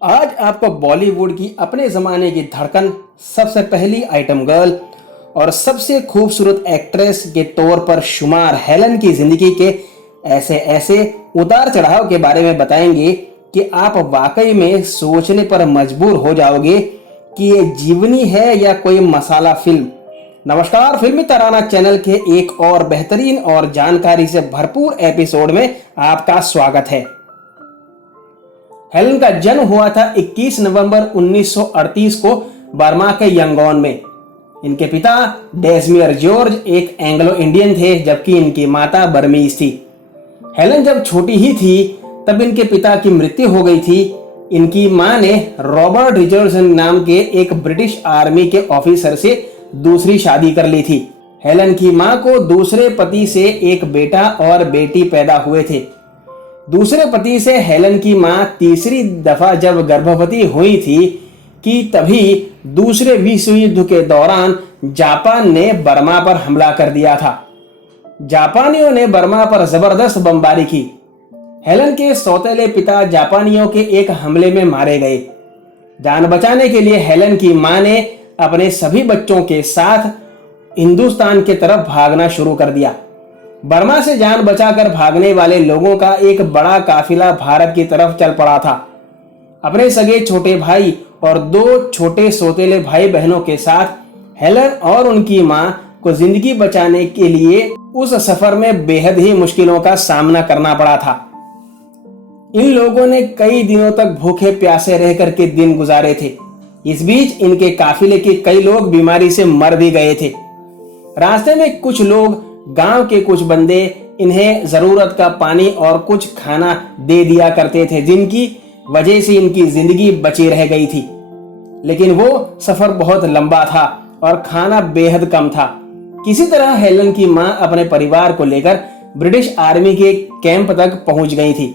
आज आपको बॉलीवुड की अपने ज़माने की धड़कन, सबसे पहली आइटम गर्ल और सबसे खूबसूरत एक्ट्रेस के तौर पर शुमार हेलन की ज़िंदगी के ऐसे ऐसे उतार चढ़ाव के बारे में बताएंगे कि आप वाकई में सोचने पर मजबूर हो जाओगे कि ये जीवनी है या कोई मसाला फिल्म। नमस्कार, फिल्मी तराना चैनल के एक और बेहतरीन और जानकारी से भरपूर एपिसोड में आपका स्वागत है। हेलन का जन्म हुआ था 21 नवंबर 1938 को बर्मा के यंगॉन में। इनके पिता डेसमियर जॉर्ज एक एंग्लो इंडियन थे, जबकि इनकी माता बर्मीज थी। हेलन जब छोटी ही थी तब इनके पिता की मृत्यु हो गई थी। इनकी मां ने रॉबर्ट रिचर्डसन नाम के एक ब्रिटिश आर्मी के ऑफिसर से दूसरी शादी कर ली थी। हेलन की मां को दूसरे पति से एक बेटा और बेटी पैदा हुए थे। दूसरे पति से हेलन की मां तीसरी दफा जब गर्भवती हुई थी कि तभी दूसरे विश्व युद्ध के दौरान जापान ने बर्मा पर हमला कर दिया था। जापानियों ने बर्मा पर जबरदस्त बमबारी की। हेलन के सौतेले पिता जापानियों के एक हमले में मारे गए। जान बचाने के लिए हेलन की मां ने अपने सभी बच्चों के साथ हिंदुस्तान की तरफ भागना शुरू कर दिया। बर्मा से जान बचाकर भागने वाले लोगों का एक बड़ा काफिला भारत की तरफ चल पड़ा था। अपने सगे छोटे भाई और दो छोटे सौतेले भाई बहनों के साथ हेलन और उनकी मां को जिंदगी बचाने के लिए उस सफर में बेहद ही मुश्किलों का सामना करना पड़ा था। इन लोगों ने कई दिनों तक भूखे प्यासे रह करके दिन गुजारे थे। इस बीच इनके काफिले के कई लोग बीमारी से मर भी गए थे। रास्ते में कुछ लोग, गांव के कुछ बंदे इन्हें जरूरत का पानी और कुछ खाना दे दिया करते थे, जिनकी वजह से इनकी जिंदगी बची रह गई थी। लेकिन वो सफर बहुत लंबा था और खाना बेहद कम था। किसी तरह हेलन की मां अपने परिवार को लेकर ब्रिटिश आर्मी के कैंप तक पहुंच गई थी।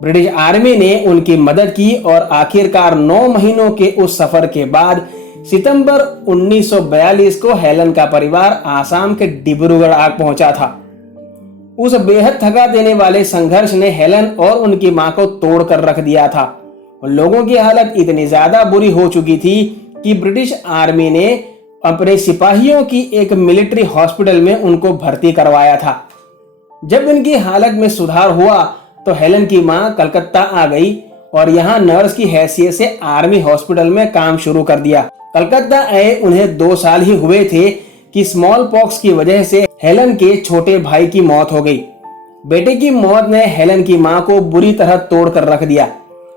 ब्रिटिश आर्मी ने उनकी मदद की और आखिरकार 9 महीनों के उस सफर के बाद सितंबर 1942 को हेलन का परिवार आसाम के डिब्रूगढ़ आ पहुंचा था। उस बेहद थका देने वाले संघर्ष ने हेलन और उनकी मां को तोड़ कर रख दिया था। लोगों की हालत इतनी ज्यादा बुरी हो चुकी थी कि ब्रिटिश आर्मी ने अपने सिपाहियों की एक मिलिट्री हॉस्पिटल में उनको भर्ती करवाया था। जब इनकी हालत में सुधार हुआ तो हेलन की मां कलकत्ता आ गई और यहां नर्स की हैसियत से आर्मी हॉस्पिटल में काम शुरू कर दिया। कलकत्ता आए उन्हें 2 साल ही हुए थे कि स्मॉल पॉक्स की वजह से हेलन के छोटे भाई की मौत हो गई। बेटे की मौत ने हेलन की मां को बुरी तरह तोड़ कर रख दिया।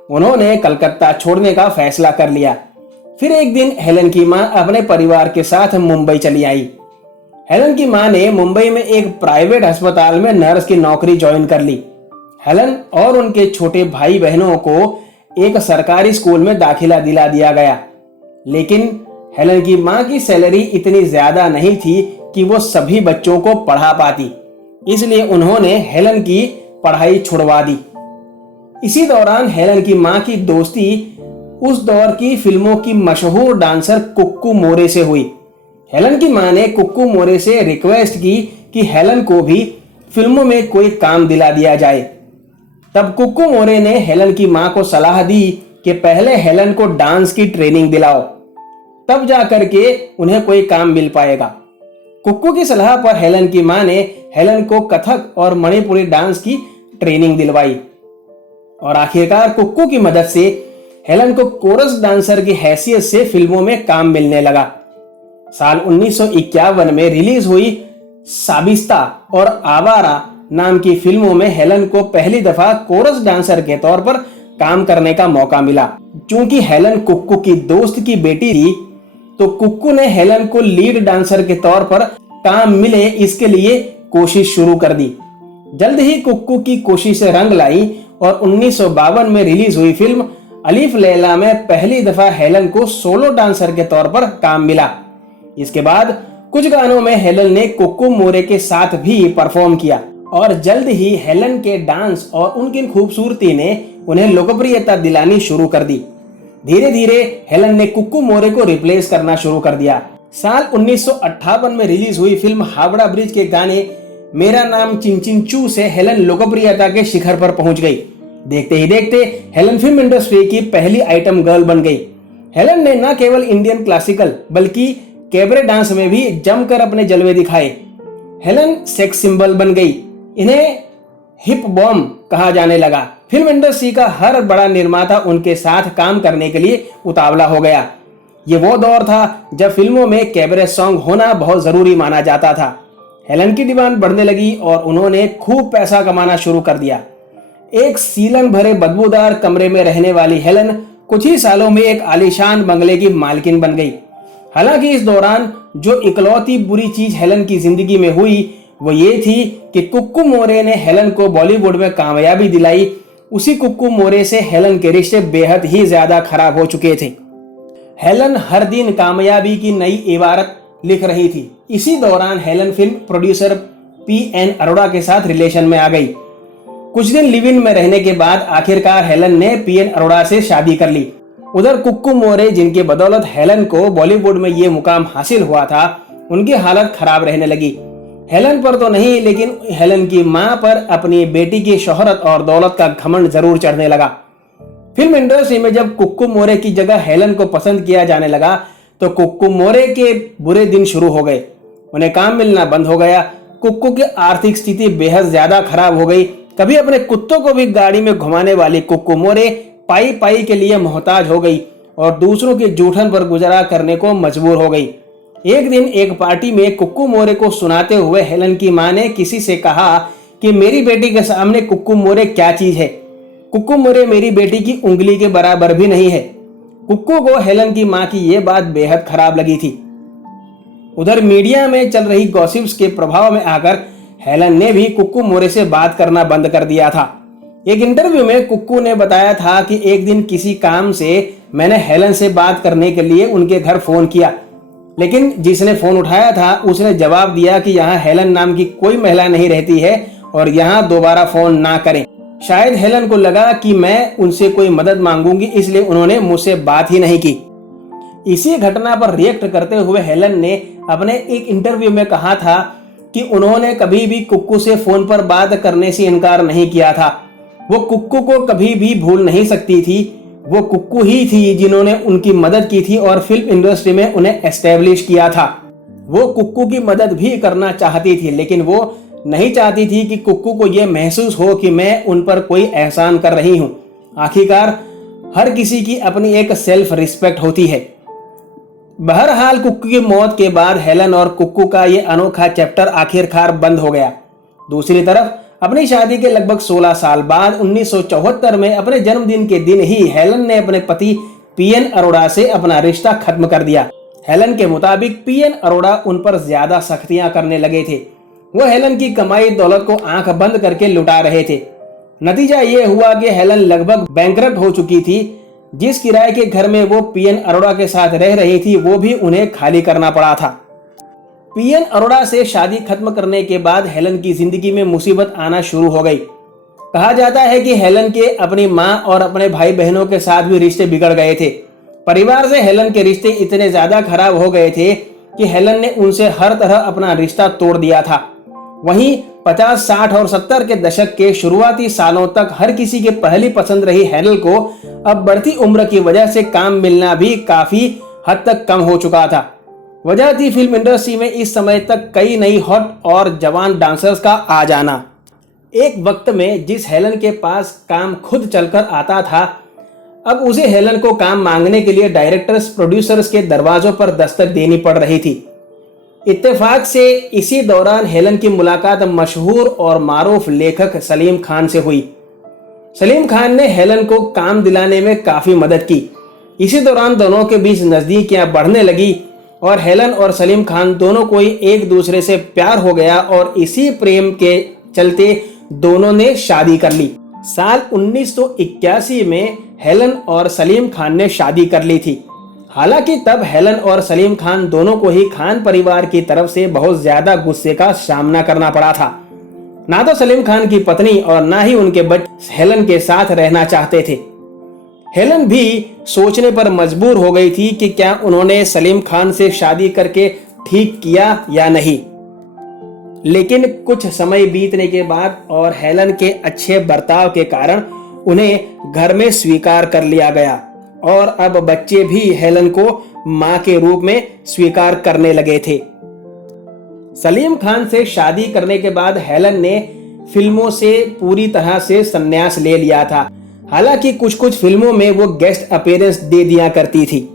उन्होंने कलकत्ता छोड़ने का फैसला कर लिया। फिर एक दिन हेलन की मां अपने परिवार के साथ मुंबई चली आई। हेलन की मां ने मुंबई में एक प्राइवेट अस्पताल में नर्स की नौकरी ज्वाइन कर ली। हेलन और उनके छोटे भाई बहनों को एक सरकारी स्कूल में दाखिला दिला दिया गया। लेकिन हेलन की मां की सैलरी इतनी ज्यादा नहीं थी कि वो सभी बच्चों को पढ़ा पाती, इसलिए उन्होंने हेलन की पढ़ाई छुड़वा दी। इसी दौरान हेलन की मां की दोस्ती उस दौर की फिल्मों की मशहूर डांसर कुक्कू मोरे से हुई। हेलन की मां ने कुक्कू मोरे से रिक्वेस्ट की कि हेलन को भी फिल्मों में कोई काम दिला दिया जाए। तब कुक्कू मोरे ने हेलन की मां को सलाह दी कि पहले हेलन को डांस की ट्रेनिंग दिलाओ, तब जाकर के उन्हें कोई काम मिल पाएगा। कुक्कू की सलाह पर हेलन की मां ने हेलन को कथक और मणिपुरी डांस की ट्रेनिंग दिलवाई और आखिरकार कुक्कू की मदद से हेलन को कोरस डांसर की हैसियत से फिल्मों में काम मिलने लगा। साल 1951 में रिलीज हुई साबिस्ता और आवारा नाम की फिल्मों में हेलन को पहली दफा कोरस डांसर के तौर पर काम करने का मौका मिला। क्योंकि हेलन कुक्कू की दोस्त की बेटी थी, तो कुक्कू ने हेलन को लीड डांसर के तौर पर काम मिले, इसके लिए कोशिश शुरू कर दी। जल्द ही कुक्कू की कोशिश से रंग लाई और 1952 में रिलीज हुई फिल्म अलिफ लैला में पहली दफा हेलन को सोलो डांसर के तौर पर काम मिला। इसके बाद कुछ गानों में हेलन ने कुक्कू मोरे के साथ भी परफॉर्म किया और जल्द ही हेलन के डांस और उनकी खूबसूरती ने उन्हें लोकप्रियता दिलानी शुरू कर दी। धीरे धीरे हेलन ने कुक्कू मोरे को रिप्लेस करना शुरू कर दिया। साल 1958 में रिलीज हुई फिल्म हावड़ा ब्रिज के गाने मेरा नाम चिंचिंचू से हेलन लोकप्रियता के शिखर पर पहुंच गई। देखते ही देखते हेलन फिल्म इंडस्ट्री की पहली आइटम गर्ल बन गई। हेलन ने न केवल इंडियन क्लासिकल बल्कि कैबरे डांस में भी जमकर अपने जलवे दिखाए। हेलन सेक्स सिंबल बन गई। इन्हें हिप बॉम्ब कहा जाने लगा। फिल्म इंडस्ट्री का हर बड़ा निर्माता उनके साथ काम करने के लिए उतावला हो गया। ये वो दौर था जब फिल्मों में कैबरे सॉन्ग होना बहुत जरूरी माना जाता था। हेलन की डिमांड बढ़ने लगी और उन्होंने खूब पैसा कमाना शुरू कर दिया। एक सीलन भरे बदबूदार कमरे में रहने वाली हेलन कुछ ही सालों में एक आलीशान बंगले की मालकिन बन गई। हालांकि इस दौरान जो इकलौती बुरी चीज हेलन की जिंदगी में हुई वो ये थी कि कुक्कू मोरे ने हेलन को बॉलीवुड में कामयाबी दिलाई। उसी कुक्कू मोरे से हेलन के रिश्ते बेहद ही ज्यादा खराब हो चुके थे। हेलन हर दिन कामयाबी की नई इबारत लिख रही थी। इसी दौरान Helen film producer PN Arora के साथ रिलेशन में आ गई। कुछ दिन लिव इन में रहने के बाद आखिरकार हेलन ने पीएन अरोड़ा से शादी कर ली। उधर कुक्कू मोरे, जिनके बदौलत हेलन को बॉलीवुड में ये मुकाम हासिल हुआ था, उनकी हालत खराब रहने लगी। हेलन पर तो नहीं, लेकिन हेलन की मां पर अपनी बेटी की शोहरत और दौलत का घमंड जरूर चढ़ने लगा। फिल्म इंडस्ट्री में जब कुक्कू मोरे की जगह हेलन को पसंद किया जाने लगा तो कुक्कू मोरे के बुरे दिन शुरू हो गए। उन्हें काम मिलना बंद हो गया। कुक्कू की आर्थिक स्थिति बेहद ज्यादा खराब हो गई। कभी अपने कुत्तों को भी गाड़ी में घुमाने वाली कुक्कू मोरे पाई पाई के लिए मोहताज हो गई और दूसरों के जूठन पर गुजारा करने को मजबूर हो गई। एक दिन एक पार्टी में कुक्कू मोरे को सुनाते हुए हेलन की मां ने किसी से कहा कि मेरी बेटी के सामने कुक्कू मोरे क्या चीज है। कुक्कू मोरे मेरी बेटी की उंगली के बराबर भी नहीं है। कुक्कू को हेलन की मां की यह बात बेहद खराब लगी थी। उधर मीडिया में चल रही गॉसिप्स के प्रभाव में आकर हेलन ने भी कुक्कू मोरे से बात करना बंद कर दिया था। एक इंटरव्यू में कुक्कू ने बताया था कि एक दिन किसी काम से मैंने हेलन से बात करने के लिए उनके घर फोन किया, लेकिन जिसने फोन उठाया था उसने जवाब दिया कि यहाँ हेलन नाम की कोई महिला नहीं रहती है और यहाँ दोबारा फोन ना करें। शायद हेलन को लगा कि मैं उनसे कोई मदद मांगूंगी, इसलिए उन्होंने मुझसे बात ही नहीं की। इसी घटना पर रिएक्ट करते हुए हेलन ने अपने एक इंटरव्यू में कहा था कि उन्होंने कभी भी कुक्कू से फोन पर बात करने से इनकार नहीं किया था। वो कुक्कू को कभी भी भूल नहीं सकती थी। वो कुक्कू ही थी जिन्होंने उनकी मदद की थी और फिल्म इंडस्ट्री में उन्हें एस्टेब्लिश किया था। वो कुक्कू की मदद भी करना चाहती थी, लेकिन वो नहीं चाहती थी कि कुक्कू को यह महसूस हो कि मैं उन पर कोई एहसान कर रही हूं। आखिरकार हर किसी की अपनी एक सेल्फ रिस्पेक्ट होती है। बहरहाल कुक्कू की मौत के बाद हेलन और कुक्कू का यह अनोखा चैप्टर आखिरकार बंद हो गया। दूसरी तरफ अपनी शादी के लगभग 16 साल बाद 1974 में अपने जन्मदिन के दिन ही हेलन ने अपने पति पीएन अरोड़ा से अपना रिश्ता खत्म कर दिया। हेलन के मुताबिक पीएन अरोड़ा उन पर ज्यादा सख्तियां करने लगे थे। वो हेलन की कमाई दौलत को आंख बंद करके लुटा रहे थे। नतीजा ये हुआ कि हेलन लगभग बैंकरप्ट हो चुकी थी। जिस किराए के घर में वो पीएन अरोड़ा के साथ रह रही थी वो भी उन्हें खाली करना पड़ा था। पीएन अरोड़ा से शादी खत्म करने के बाद हेलन की जिंदगी में मुसीबत आना शुरू हो गई। कहा जाता है कि हेलन के अपनी मां और अपने भाई बहनों के साथ भी रिश्ते बिगड़ गए थे। परिवार से हेलन के रिश्ते इतने ज्यादा खराब हो गए थे कि हेलन ने उनसे हर तरह अपना रिश्ता तोड़ दिया था। वहीं 50, 60 और 70 के दशक के शुरुआती सालों तक हर किसी के पहली पसंद रही हेलन को अब बढ़ती उम्र की वजह से काम मिलना भी काफी हद तक कम हो चुका था। वजह थी फिल्म इंडस्ट्री में इस समय तक कई नई हॉट और जवान डांसर्स का आ जाना। एक वक्त में जिस हेलन के पास काम खुद चलकर आता था, अब उसे हेलन को काम मांगने के लिए डायरेक्टर्स, प्रोड्यूसर्स के दरवाजों पर दस्तक देनी पड़ रही थी। इत्तेफाक से इसी दौरान हेलन की मुलाकात मशहूर और मारूफ लेखक सलीम खान से हुई। सलीम खान ने हेलन को काम दिलाने में काफी मदद की। इसी दौरान दोनों के बीच नजदीकियां बढ़ने लगी और हेलन और सलीम खान दोनों को एक दूसरे से प्यार हो गया और इसी प्रेम के चलते दोनों ने शादी कर ली। साल 1981 में हेलन और सलीम खान ने शादी कर ली थी। हालांकि तब हेलन और सलीम खान दोनों को ही खान परिवार की तरफ से बहुत ज्यादा गुस्से का सामना करना पड़ा था। ना तो सलीम खान की पत्नी और ना ही उनके बच्चे हेलन के साथ रहना चाहते थे। हेलन भी सोचने पर मजबूर हो गई थी कि क्या उन्होंने सलीम खान से शादी करके ठीक किया या नहीं। लेकिन कुछ समय बीतने के बाद और हेलन के अच्छे बर्ताव के कारण उन्हें घर में स्वीकार कर लिया गया और अब बच्चे भी हेलन को मां के रूप में स्वीकार करने लगे थे। सलीम खान से शादी करने के बाद हेलन ने फिल्मों से पूरी तरह से संन्यास ले लिया था। हालांकि कुछ कुछ फिल्मों में वो गेस्ट अपीयरेंस दे दिया करती थी।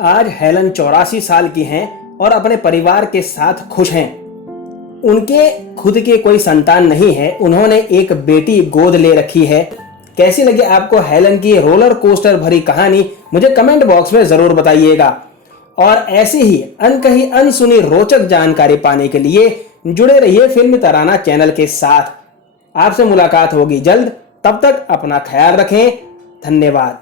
आज हेलन 84 साल की हैं और अपने परिवार के साथ खुश हैं। उनके खुद के कोई संतान नहीं है, उन्होंने एक बेटी गोद ले रखी है। कैसी लगी आपको हेलन की रोलर कोस्टर भरी कहानी, मुझे कमेंट बॉक्स में जरूर बताइएगा। और ऐसी ही अनकही अनसुनी रोचक जानकारी पाने के लिए जुड़े रहिए फिल्मी तराना चैनल के साथ। आपसे मुलाकात होगी जल्द, तब तक अपना ख्याल रखें। धन्यवाद।